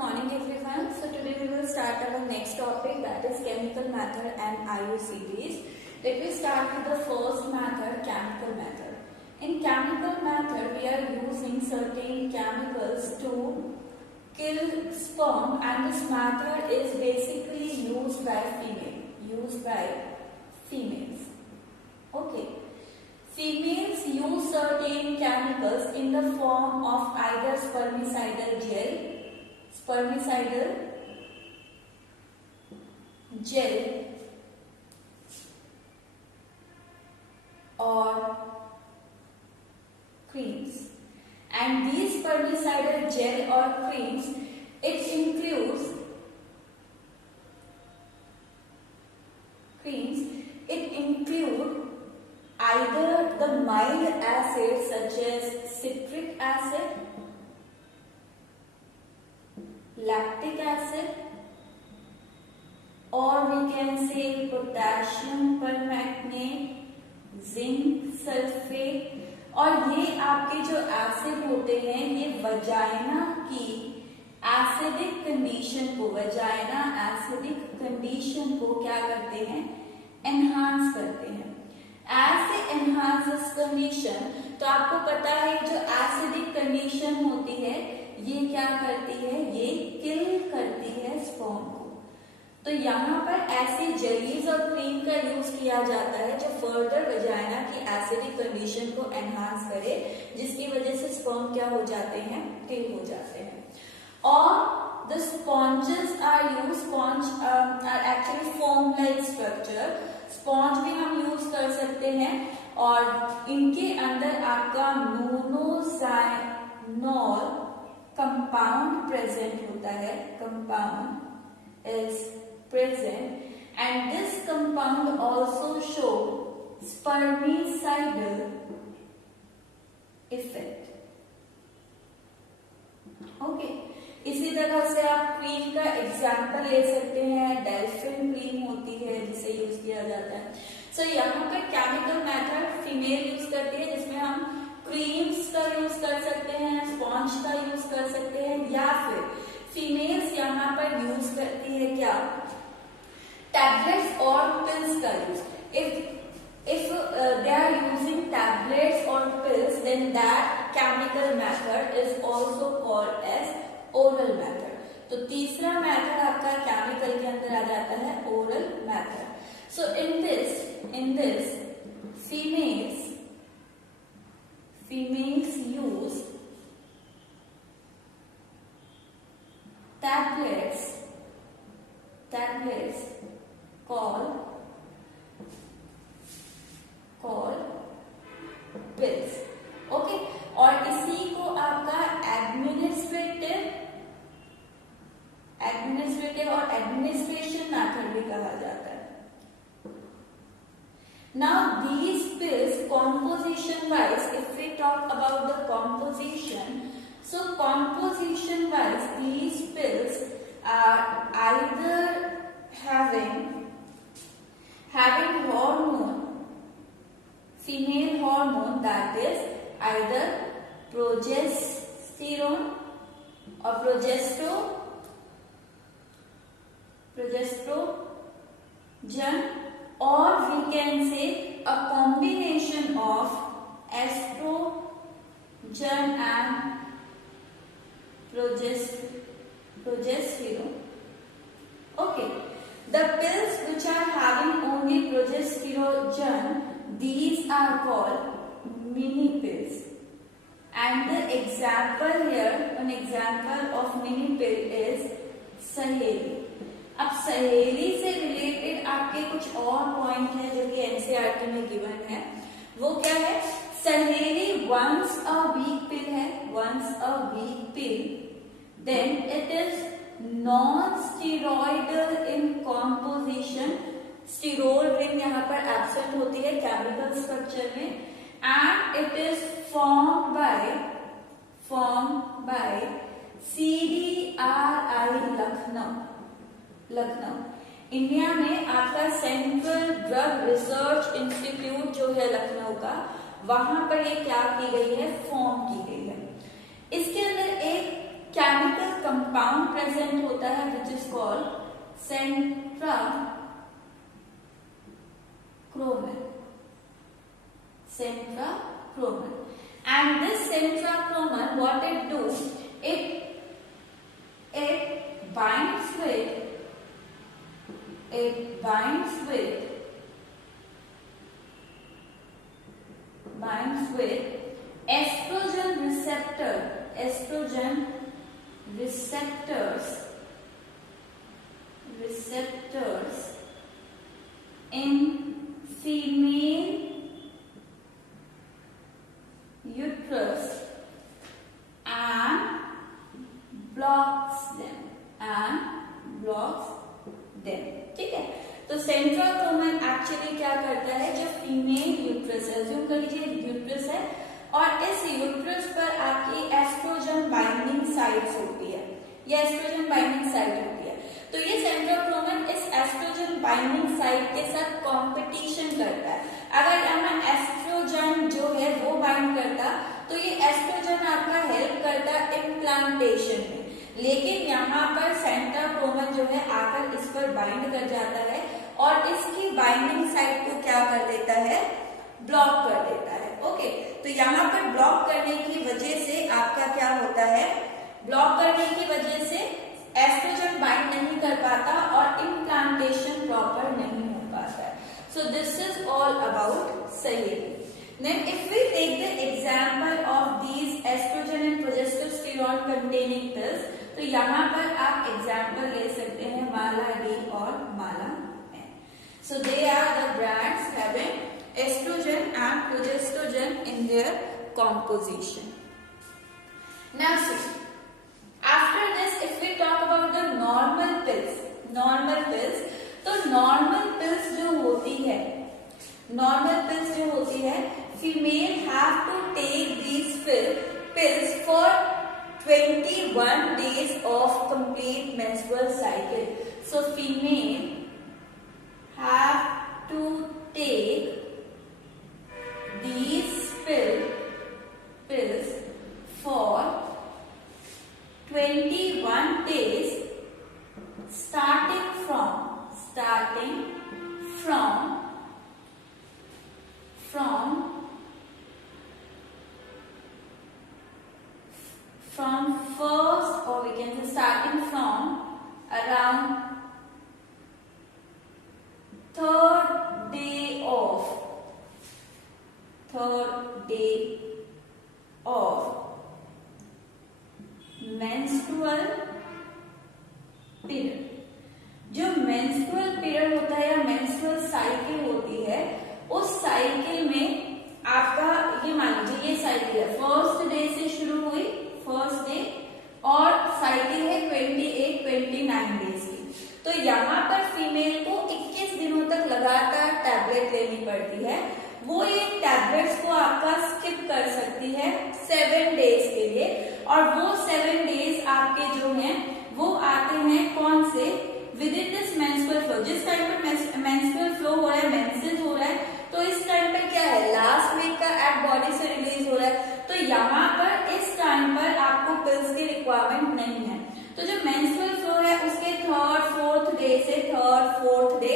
morning everyone. So today we will start our next topic, that is chemical method and IU series. Let me start with the first method, chemical method. In chemical method we are using certain chemicals to kill sperm, and this method is basically used by females. Okay. Females use certain chemicals in the form of either spermicidal gel or creams. And these spermicidal gel or creams, it includes either the mild acids such as citric acid, lactic acid, or we can say potassium permanganate, zinc sulphate. और ये आपके जो acid होते हैं ये vagina की acidic condition को क्या करते हैं, एनहांस करते हैं। As a enhance this condition, तो आपको पता है जो एसिडिक कंडीशन होती है ये क्या करती है, ये किल करती है स्पर्म को। तो यहाँ पर ऐसे जेलीज और क्रीम का यूज किया जाता है जो फर्दर वजाइना की एसिडिक कंडीशन को एनहांस करे, जिसकी वजह से स्पर्म क्या हो जाते हैं, किल हो जाते हैं। और the sponges are use, sponge are actually foam like structure. Sponge भी हम यूज कर सकते हैं और इनके अंदर आपका मोनोसाइनोल कंपाउंड प्रेजेंट होता है, compound is present, and this compound also show spermicidal effect. Okay, इसी तरह से आप क्रीम का एग्जाम्पल ले सकते हैं, डेल्फिन क्रीम होती है जिसे यूज किया जाता है। सो यहाँ पर केमिकल मेथड फीमेल यूज करती है, जिसमें हम क्रीम्स का यूज कर सकते हैं, स्पॉन्ज का यूज कर सकते हैं, या फिर फीमेल्स यहाँ पर यूज करती है क्या, tablets or pills का use. if they are using tablets or pills, then that chemical method is also called as oral method। तो तीसरा मेथड आपका केमिकल के अंदर आ जाता है oral method। so in this females use tablets called pills। Okay, और इसी को आपका एडमिनिस्ट्रेटिव और एडमिनिस्ट्रेशन मेथड भी कहा जाता है। Now these pills composition wise, if we talk about the composition, so composition wise these pills are either having hormone, female hormone, that is either progesterone or progestrogen, or we can say a combination of estrogen and progesterone. Okay, the pills which are having only progesterone, these are called mini pills, and the example here, an example of mini pill is सहेली। अब सहेली से related आपके कुछ और point है जो कि एनसीईआरटी में गिवन है। वो क्या है, सहेली once a week pill है, once a week pill, then it is non-steroidal in composition। Sterol ring यहाँ पर एब्सेंट होती है केमिकल स्ट्रक्चर में, and it is form by CDRI Lucknow. India में आपका सेंट्रल ड्रग रिसर्च इंस्टीट्यूट जो है लखनऊ का, वहां पर ये क्या की गई है, फॉर्म की गई है। इसके अंदर एक केमिकल कंपाउंड प्रेजेंट होता है which is called centchroman. Centrachromen. And this centrachromen, what it do? It binds with estrogen receptors in female uterus and blocks them. ठीक है. तो सेंट्राक्रोमन एक्चुअली क्या करता है, जो फीमेल यूट्रस है, अज्यूम कर लीजिए यूट्रस है और इस यूट्रस पर आपकी एस्ट्रोजन बाइंडिंग साइट्स होती है, ये एस्ट्रोजन बाइंडिंग साइट होती है. तो ये सेंट्राक्रोमन इस एस्ट्रोजन बाइंडिंग साइट के साथ कंपटीशन करता है. अगर हमें एस्ट्रोजन जो है वो बाइंड करता तो ये एस्ट्रोजन आपका हेल्प करता इम्प्लांटेशन में, लेकिन यहाँ पर सेंट्राक्रोमन जो है आकर इस पर बाइंड कर जाता है और इसकी बाइंडिंग साइट को क्या कर देता है, ब्लॉक कर देता है. ओके, तो यहाँ पर ब्लॉक करने की वजह से आपका क्या होता है, ब्लॉक करने की वजह से एस्ट्रोजन बाइंड नहीं कर पाता और इम्प्लांटेशन प्रॉपर नहीं हो पाता है. So this is all about Saheli. Then if we take the example of these estrogen and progesterone containing pills, तो यहाँ पर आप एग्जाम्पल ले सकते हैं माला डी और माला N. So they are the brands having estrogen and progesterone in their composition. Now see, after this if we talk about the normal pills, तो normal pills जो होती है female have to take these pills for 21 days of complete menstrual cycle. So female have to take these pills for 21 days starting from first, or we can say starting from around third day of menstrual period. जो menstrual period होता है या menstrual cycle होती है, उस cycle में आपका ये मान लीजिए ये साइकिल है, फर्स्ट डे से शुरू हुई, फर्स्ट डे, और साइकिल है 28-29 डेज की. तो यहाँ पर फीमेल को 21 दिनों तक लगातार टैबलेट लेनी पड़ती है. वो ये टैबलेट्स को आपका स्किप कर सकती है 7 डेज के लिए, और वो 7 डेज आपके जो हैं वो आते हैं कौन से, with in this menstrual flow. जिस टाइम पर मेंस्ट्रुअल फ्लो हो रहा है, मेंसेस हो रहा है, तो इस टाइम पर क्या है, लास्ट वीक का एट बॉडी से रिलीज हो रहा है. तो यहाँ पर इस टाइम पर आपको पिल्स की रिक्वायरमेंट नहीं है. तो जो मेंस्ट्रुअल फ्लो है उसके थर्ड फोर्थ डे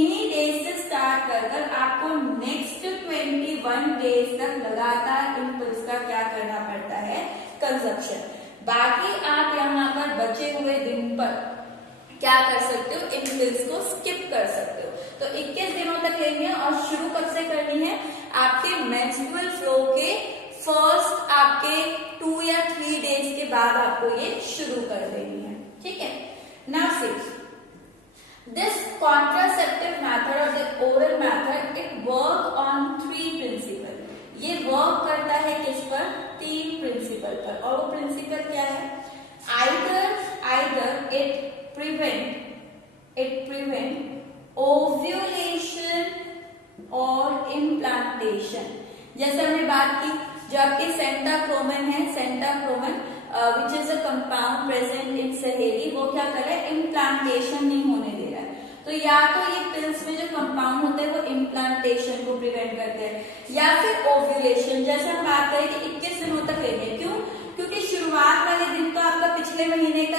इन्हीं डेज से स्टार्ट कर आपको नेक्स्ट 21 डेज तक लगातार इन पिल्स का क्या करना पड़ता है, कंजप्शन. बाकी आप यहाँ पर बचे हुए दिन पर क्या कर सकते हो, इन पिल्स को स्किप कर सकते हो. तो 21 दिनों तक लेनी है और शुरू कब से करनी है, आपके मेंस्ट्रुअल फ्लो के फर्स्ट आपके 2 या 3 डेज के बाद आपको ये शुरू कर देनी है. ठीक है. Now see this contraceptive method और the oral method it work on 3 principle. ये वर्क करता है किस पर, 3 प्रिंसिपल पर. और वो प्रिंसिपल क्या है, आइदर इट prevent ovulation और implantation. जैसे हमने बात की, जो आपके सेंट्राक्रोमन है, which is a compound present in Saheli, वो क्या कर रहा है, इम्प्लांटेशन नहीं होने दे रहा है. तो या तो ये पिल्स में जो कंपाउंड होते हैं वो इम्प्लांटेशन को प्रिवेंट करते हैं, या फिर ओव्यूलेशन. जैसे हम बात करें कि 21 दिनों तक लेंगे, क्यों, क्योंकि शुरुआत वाले दिन तो आपका पिछले महीने का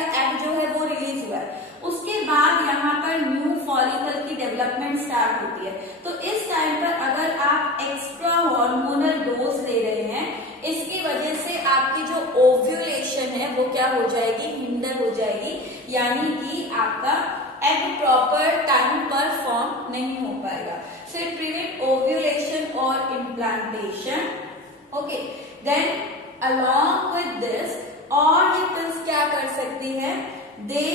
हो जाएगी, हिंडर हो जाएगी, यानी कि आपका एग प्रॉपर टाइम पर फॉर्म नहीं हो पाएगा. सो इट प्रिवेंट ओव्यूलेशन और implantation. Okay, then along with this और ये पिल्स क्या कर सकती है, दे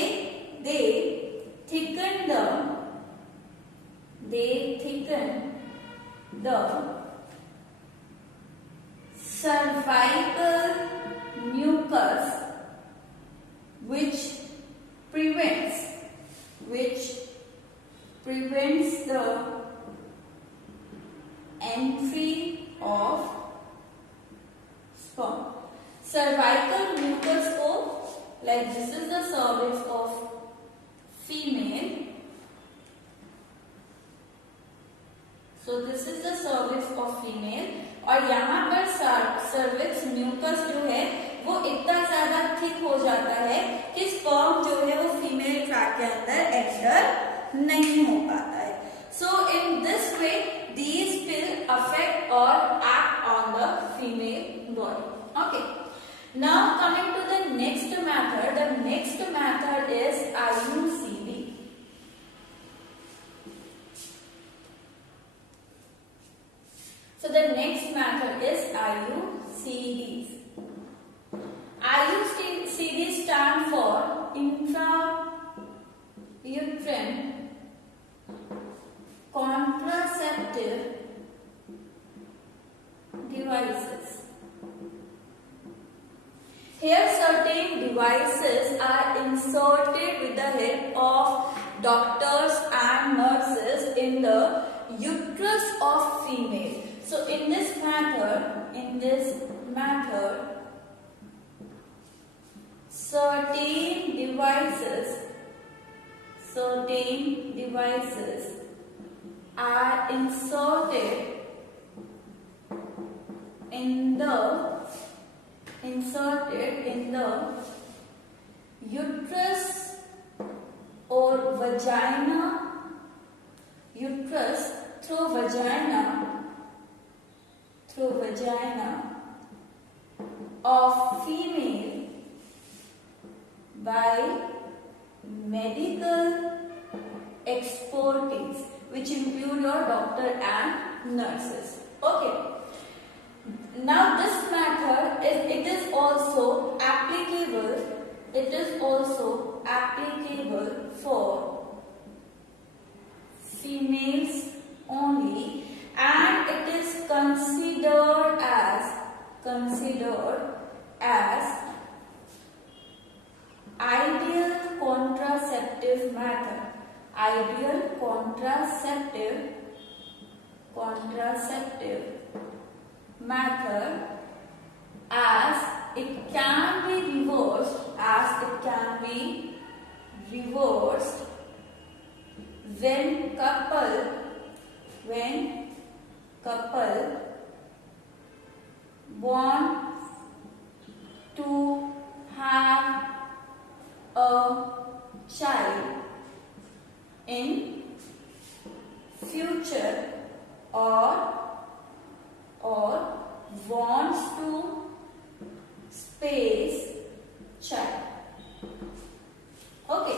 thicken the cervical mucus, which prevents the entry of sperm. Cervical mucus को, like this is the cervix of female. So this is the cervix of female. और यहाँ पर cervix mucus जो है वो इतना ज्यादा थिक हो जाता है कि स्पर्म जो है वो फीमेल फ्लैट के अंदर एंटर नहीं हो पाता है. So in this way these pill affect or act on the female body. Okay. Now coming to the next method. The next method is IUCD. So the next method is IUCDs. IUCDs stand for intrauterine contraceptive devices. Here certain devices are inserted with the help of doctors and nurses in the uterus of female. So in this method, certain devices are inserted in the uterus or vagina, through vagina of female by medical expertise, which include your doctor and nurses. Okay. Now this method is also applicable for females only, and it is considered as ideal contraceptive method. Ideal contraceptive method, as it can be reversed when couple want to have a child in future or wants to space child. Okay,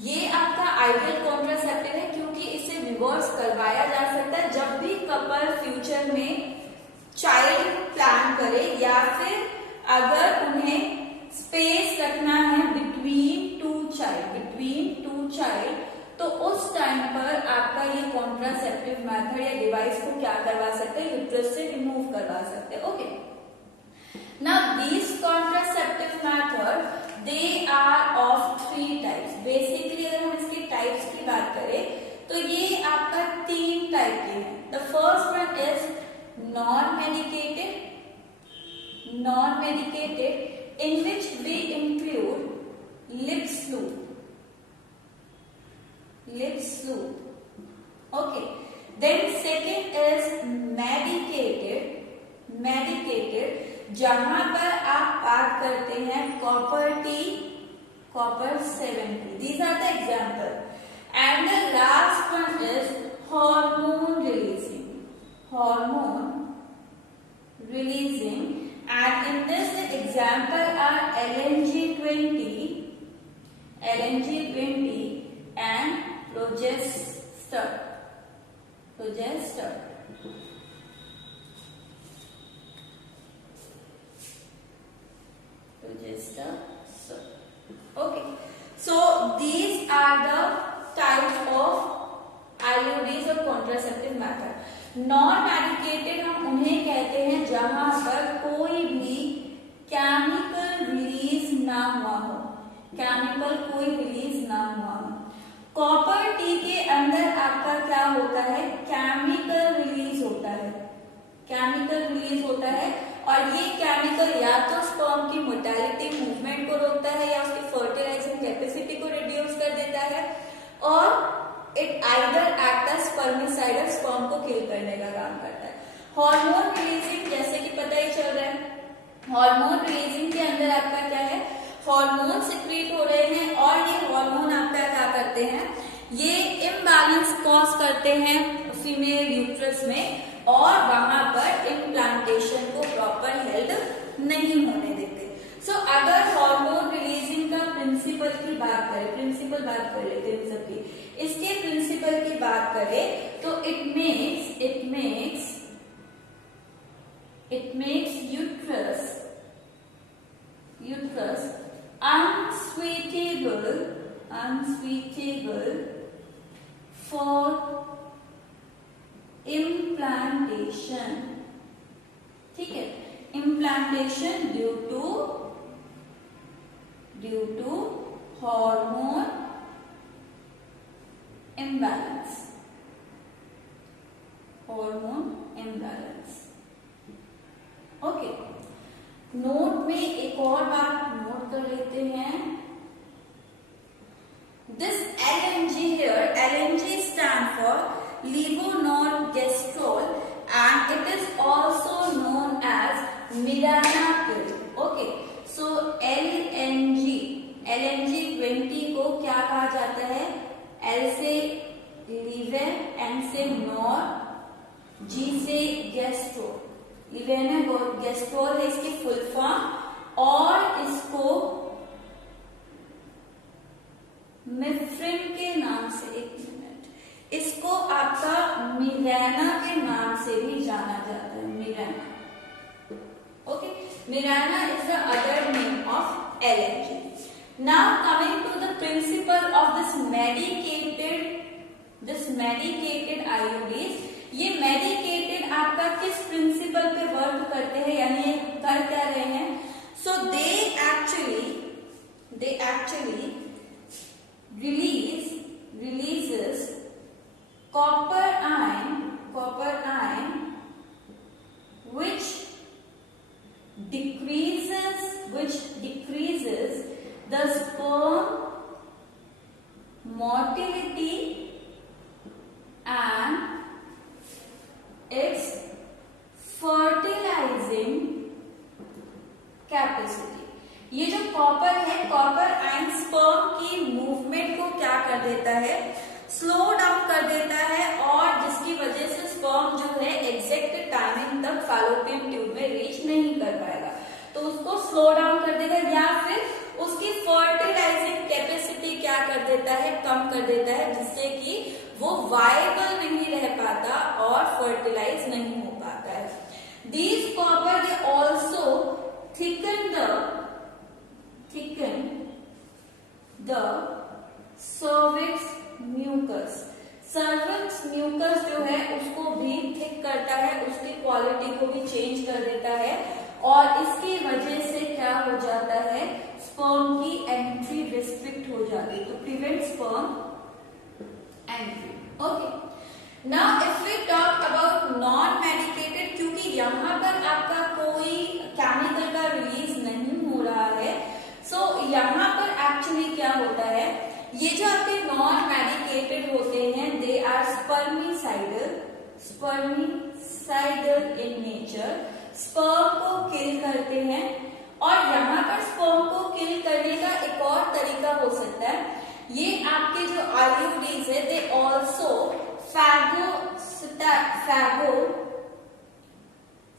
ये आपका ideal contraceptive है क्योंकि इसे reverse करवाया जा सकता है जब भी कपल फ्यूचर में चाइल्ड प्लान करे या फिर अगर उन्हें स्पेस रखना है बिटवीन टू चाइल्ड, तो उस टाइम पर आपका ये कॉन्ट्रासेप्टिव मेथड या डिवाइस को क्या करवा सकते हैं, यूट्रस से रिमूव करवा सकते हैं. Okay, now these contraceptive method they are of 3 types. Basically अगर हम इसके टाइप्स की बात करें तो ये आपका 3 टाइप के हैं. The first one is non medicated in which we include lip slough. Okay, then second is medicated जहां पर आप बात करते हैं copper T, copper 70. These are the example. And the last one is hormone releasing, and in this the example are LNG LNG20 and progesterone. Okay, so these are the types of IUDs और contraceptive method. Non medicated हम उन्हें कहते हैं जहां पर कोई भी chemical release ना हुआ हो, कॉपर टी के अंदर आपका क्या होता है, केमिकल रिलीज होता है और ये केमिकल या तो स्पर्म की मोटालिटी मूवमेंट को रोकता है या उसकी फर्टिलाइजिंग कैपेसिटी को रिड्यूस कर देता है और it either act as spermicide, sperm को किल करने का काम करता है। हार्मोन रिलीजिंग, जैसे कि पता ही चल रहा है, हार्मोन रिलीजिंग के अंदर आपका क्या है, हार्मोन सिक्रीट हो रहे हैं और ये हार्मोन आपका क्या करते हैं, ये इम्बैलेंस कॉज करते हैं फीमेल यूट्रस में और वहां पर इम्प्लांटेशन को प्रॉपर हेल्प नहीं होने देते। सो अगर हार्मोन रिलीजिंग का प्रिंसिपल की बात करें, प्रिंसिपल बात कर लेते हैं सबकी, इसके प्रिंसिपल की बात करें तो it makes uterus unsuitable for implantation, ठीक है, implantation due to hormone imbalance. Okay, note में एक और बात नोट कर लेते हैं, this LNG here, LNG stand for levonorgestrel and it is also known as Mirena-pill. Okay, so LNG20 को क्या कहा जाता है, L से लीवेन, N से नॉर, G से गेस्ट्रोल, लेवोनोर्गेस्ट्रोल है इसकी फुल फॉर्म और इसको मिफ्रिन के नाम से, एक मिनट, इसको आपका मिरेना के नाम से भी जाना जाता है, Mirena. Okay, Mirena is the other name of LNG. Now coming to the principle of this medicated IUDs. ये मेडिकेटेड आपका किस प्रिंसिपल पे वर्क करते हैं, यानी ये कर क्या रहे हैं, so they actually releases copper ion which decreases the sperm motility and its fertilizing capacity. ये जो कॉपर है, कॉपर आयन स्पर्म की मूवमेंट को क्या कर देता है, स्लो डाउन कर देता है और जिसकी वजह से स्पर्म जो है एग्जैक्ट टाइमिंग तक फैलोपियन ट्यूब में रीच नहीं कर पाएगा, तो उसको स्लो डाउन कर देगा या फिर उसकी फर्टिलाइजिंग कैपेसिटी क्या कर देता है, कम कर देता है, जिससे कि वो वायबल नहीं रह पाता और फर्टिलाइज नहीं हो पाता है। These copper they also thicken the cervix mucus. Cervix mucus जो है उसको भी थिक करता है, उसकी क्वालिटी को भी चेंज कर देता है और इसकी वजह से क्या हो जाता है, स्पर्म की एंट्री रिस्ट्रिक्ट हो जाती है, तो prevent sperm entry. Okay, now if we talk about non medicated, क्योंकि यहाँ पर आपका कोई केमिकल का रिलीज नहीं हो रहा है, सो यहाँ पर एक्चुअली क्या होता है, ये जो आपके नॉन मेडिकेटेड होते हैं they are spermicidal in nature, sperm को किल करते हैं और यहाँ पर स्पर्म को किल करने का एक और तरीका हो सकता है, ये आपके जो IUDs है they also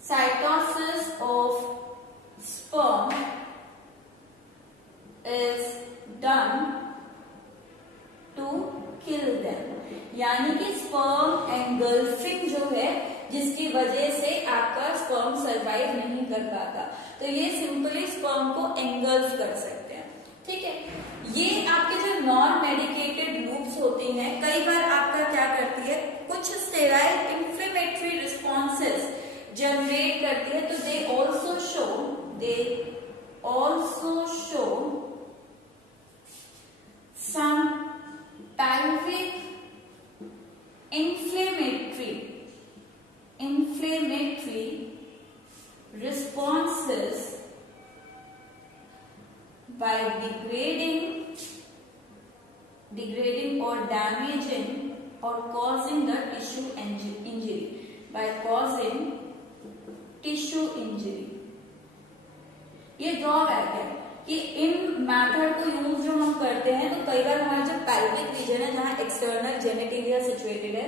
phagocytosis of sperm is done kill them, यानी कि स्पर्म एंगल्फिंग जो है जिसकी वजह से आपका स्पर्म सर्वाइव नहीं कर पाता, तो ये सिंपली स्पर्म को एंगल्फ कर सकते हैं। ठीक है, ये आपके जो नॉन मेडिकेटेड लूप्स होती हैं कई बार आपका क्या करती है, कुछ स्टेराइल इंफ्लेमेटरी रिस्पॉन्सेस जनरेट करती है, तो they also show some pelvic inflammatory responses by degrading or damaging or causing the tissue injury, by causing tissue injury। ये ड्रॉबैक है कि इन मेथड को यूज जो हम करते हैं, तो कई बार हमारा जो पेल्विक रीजन है जहां एक्सटर्नल जेनिटेलिया सिचुएटेड है,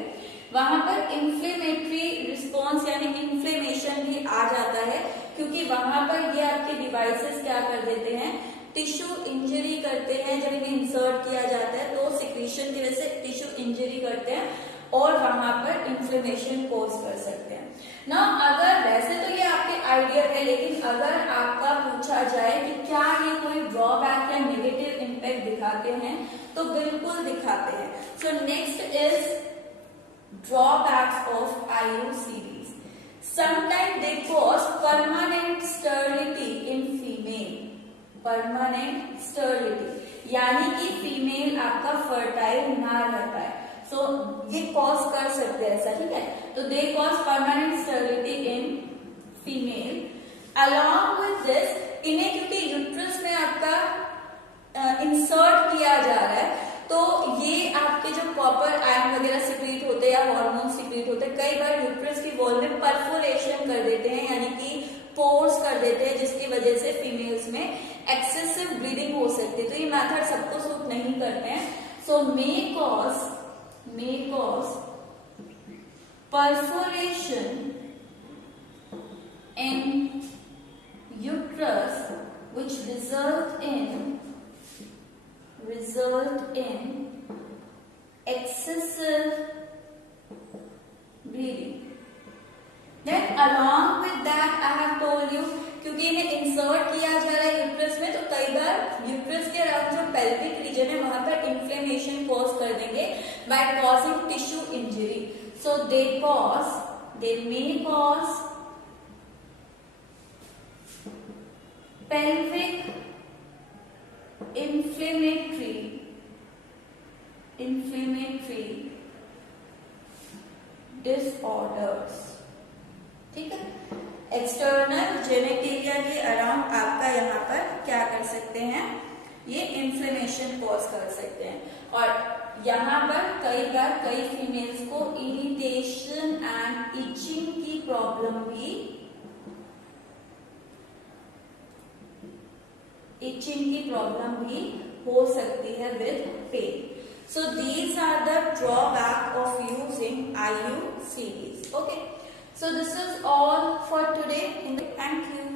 वहां पर इंफ्लेमेटरी रिस्पॉन्स यानी इन्फ्लेमेशन भी आ जाता है, क्योंकि वहां पर ये आपके डिवाइसेस क्या कर देते हैं, टिश्यू इंजरी करते हैं। जब इन्हें इंसर्ट किया जाता है तो सिक्रीशन की वजह से टिश्यू इंजरी करते हैं और वहां पर इन्फ्लेमेशन कोज कर सकते हैं ना। अगर वैसे तो ये आपके आइडिया है, लेकिन अगर आपका पूछा जाए कि क्या ये कोई ड्रॉबैक या नेगेटिव इम्पैक्ट दिखाते हैं, तो बिल्कुल दिखाते हैं। So next is drawbacks of IUCDs। Sometime they cause permanent sterility in female, permanent sterility यानी कि फीमेल आपका फर्टाइल ना रह पाए, सो ये कॉज कर सकते हैं ऐसा। ठीक है, तो they cause permanent sterility in female. Along with this, इन्हें क्योंकि यूट्रस में आपका इंसर्ट किया जा रहा है, तो ये आपके जो कॉपर आयन वगैरह सिक्रीट होते हैं या हार्मोन सिक्रीट होते हैं, कई बार यूट्रस की वॉल में परफोरेशन कर देते हैं, यानी कि पोर्स कर देते हैं, जिसकी वजह से फीमेल्स में एक्सेसिव ब्लीडिंग हो सकती है। तो ये मेथड सबको सूट नहीं करते हैं। So may cause perforation in uterus which result in excessive bleeding। Then along with that I have told you, क्योंकि इन्हें इंसर्ट किया जा रहा है यूट्रस में, तो कई बार यूट्रस के अराउंड जो पेल्विक रीजन है वहां पर इन्फ्लेमेशन कॉज कर देंगे by causing tissue injury. So they may cause pelvic inflammatory disorders। ठीक है, एक्सटर्नल जेनेटेरिया के अराउंड आपका यहाँ पर क्या कर सकते हैं, ये इन्फ्लेमेशन कॉज कर सकते हैं। और यहाँ पर कई बार कई फीमेल्स को इरिटेशन एंड इचिंग की प्रॉब्लम भी हो सकती है with pain. So these are the drawback of using IUCDs. Okay. So this is all for today. Thank you.